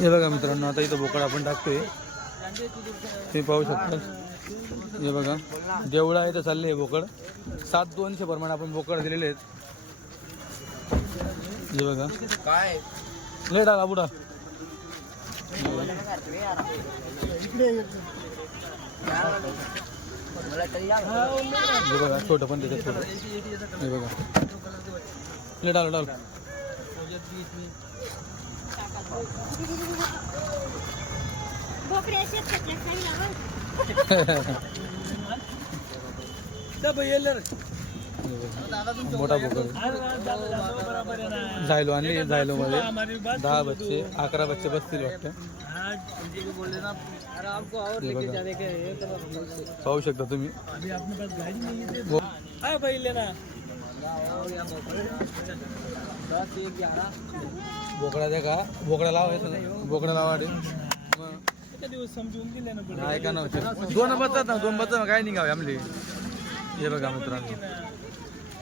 हे बघा मित्रांनो, आता इथं बोकड आपण टाकतोय, तुम्ही पाहू शकता. हे बघा देवळा इथं चालले आहे बोकड. 7,200 प्रमाणे आपण बोकड दिलेले आहेत. हे बघा काय लेट आला बुडा. हे बघा छोटं पण त्याच्यात छोटं. हे बघा लेट आला डाल. मोठा बोकड झायलो आणली. झायलो मध्ये 10 बच्चे 11 बच्चे बसतील वाटतं. पाहू शकता तुम्ही. बोकडा द्या का बोकडा लावायचं. बोकडा लावा रे समजून ऐका ना. 2 बसतात ना 2 बसतात काय निघावे आमले. हे बघा मित्रांनो